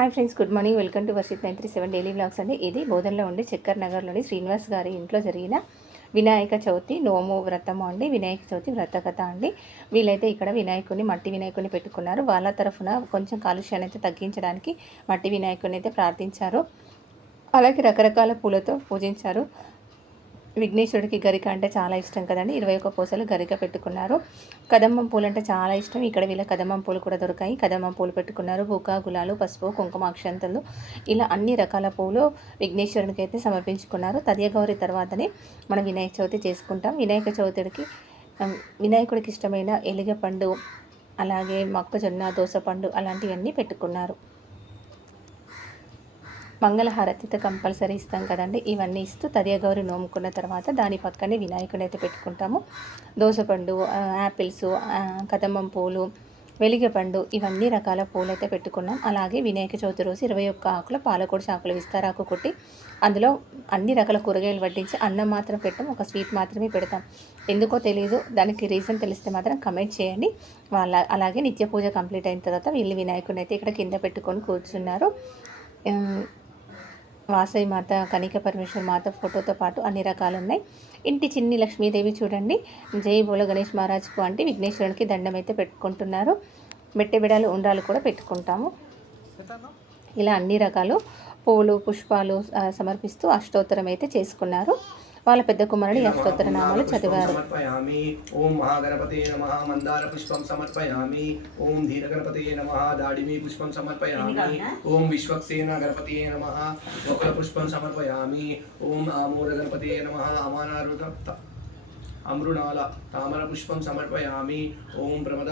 Hi friends good morning. Welcome to Varshith nine three seven daily blogs అండి. ఇది బోధనలో ఉండి చక్కర్ నగర్లోని శ్రీనివాస్ గారి ఇంట్లో జరిగిన వినాయక చవితి నోము వ్రతము అండి. వినాయక చవితి వ్రత కథ అండి. వీళ్ళైతే ఇక్కడ వినాయకుని మట్టి వినాయకుని పెట్టుకున్నారు. వాళ్ళ తరఫున కొంచెం కాలుష్యాన్ని అయితే తగ్గించడానికి మట్టి వినాయకుని అయితే ప్రార్థించారు. అలాగే రకరకాల పూలతో పూజించారు. విఘ్నేశ్వరుడికి గరిక అంటే చాలా ఇష్టం కదండి. ఇరవై ఒక్క పూసలు గరిక పెట్టుకున్నారు. కదంబం పూలు అంటే చాలా ఇష్టం. ఇక్కడ వీళ్ళ కదంబం పూలు కూడా దొరికాయి. కదంబం పూలు పెట్టుకున్నారు. బుకా గులాలు పసుపు కుంకుమ అక్షంతలు. ఇలా అన్ని రకాల పూలు విఘ్నేశ్వరునికి అయితే సమర్పించుకున్నారు. తదియగౌరి తర్వాతనే మనం వినాయక చవితి చేసుకుంటాం. వినాయక చవితికి వినాయకుడికి ఇష్టమైన ఎలిగ పండు అలాగే మొక్కజొన్న దోస పండు అలాంటివన్నీ పెట్టుకున్నారు. మంగళహారతితో కంపల్సరీ ఇస్తాం కదండి. ఇవన్నీ ఇస్తూ తదియగౌరి నోముకున్న తర్వాత దాని పక్కనే వినాయకుని అయితే పెట్టుకుంటాము. దోసపండు యాపిల్స్ కదంబం పూలు వెలిగపండు ఇవన్నీ రకాల పూలు అయితే పెట్టుకున్నాం. అలాగే వినాయక చవితి రోజు ఇరవై ఒక్క ఆకుల పాలకూడ చాకులు విస్తారాకు కొట్టి అందులో అన్ని రకాల కూరగాయలు వడ్డించి అన్నం మాత్రం పెట్టాం ఒక స్వీట్ మాత్రమే పెడతాం. ఎందుకో తెలియదు దానికి రీజన్ తెలిస్తే మాత్రం కమెంట్ చేయండి. వాళ్ళ అలాగే నిత్య పూజ కంప్లీట్ అయిన తర్వాత వీళ్ళు వినాయకుని అయితే ఇక్కడ కింద పెట్టుకొని కూర్చున్నారు. వాసవి మాత కనిక పరమేశ్వర మాత ఫోటోతో పాటు అన్ని రకాలు ఉన్నాయి ఇంటి చిన్ని లక్ష్మీదేవి చూడండి. జై బోల గణేష్ మహారాజ్కు అంటే విఘ్నేశ్వరునికి దండం అయితే పెట్టుకుంటున్నారు మెట్టెబిడాలు ఉండాలు కూడా పెట్టుకుంటాము. ఇలా అన్ని రకాలు పూలు పుష్పాలు సమర్పిస్తూ అష్టోత్తరం అయితే చేసుకున్నారు. వాళ్ళ పెద్ద కుమారుడు అష్టోత్తర నామాలు చదివారు. ఓం మహాగణపతే నమ. మందార పుష్పం సమర్పయామి. ఓం ధీరగణపతే నమ. దాడిమి పుష్పం సమర్పయామి. ఓం విశ్వక్సేన గణపతే నమ. వకుల పుష్పం సమర్పయామి. ఓం ఆమూర గణపతే నమ. అమానారుత అమృణాల తామర పుష్పం సమర్పయామి. ఓం ప్రమద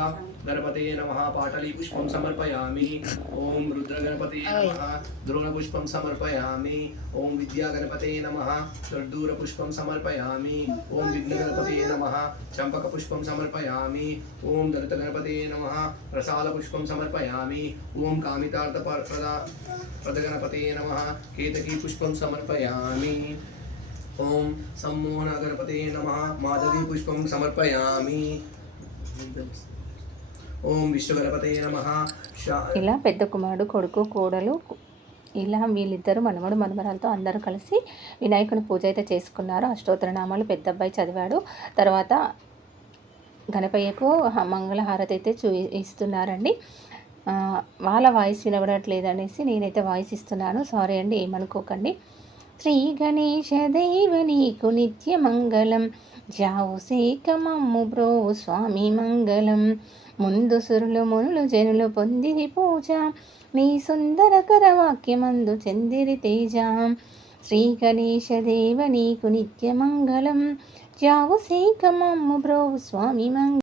గణపతే నమ. పాటలీ పుష్పం సమర్పయామి. ఓం రుద్ర గణపతే నమ. ద్రోణ పుష్పం సమర్పయామి. ఓం విద్యా గణపతే నమ. దర్దూర పుష్పం సమర్పయామి. ఓం విఘ్న గణపతే నమ. చంపక పుష్పం సమర్పయామి. ఓం దళిత గణపతే నమ. ప్రసాల పుష్పం సమర్పయామి. ఓం కామితార్థ ప్రద ప్రదగణపతే నమ. కేతకీ పుష్పం సమర్పయామి. ఓం సమ్మోహన గణపతే నమ మాధవీ పుష్పం సమర్పయామి ఓం విశ్వగణపతే నమ ఇలా పెద్ద కుమారుడు కొడుకు కోడలు ఇలా వీళ్ళిద్దరు మనమడు మనమరాలతో అందరూ కలిసి వినాయకుని పూజ అయితే చేసుకున్నారు. అష్టోత్తర నామాలు పెద్ద అబ్బాయి చదివాడు. తర్వాత గణపయ్యకు మంగళహారతి అయితే చూ ఇస్తున్నారండి. వాళ్ళ వాయిస్ వినబడట్లేదు అనేసి నేనైతే వాయిస్ ఇస్తున్నాను. సారీ అండి ఏమనుకోకండి. శ్రీ గణేశ దైవ నీకు నిత్య మంగళం జావు సేకమమ్ము బ్రో స్వామి మంగళం. ముందు సురులు మునులు జనులు పొందిరి పూజ. నీ సుందరకర వాక్యమందు చెందిరి తేజ. శ్రీ గణేశ దేవ నీకు నిత్య మంగళం జావు సేకమమ్ము బ్రో స్వామి మంగళం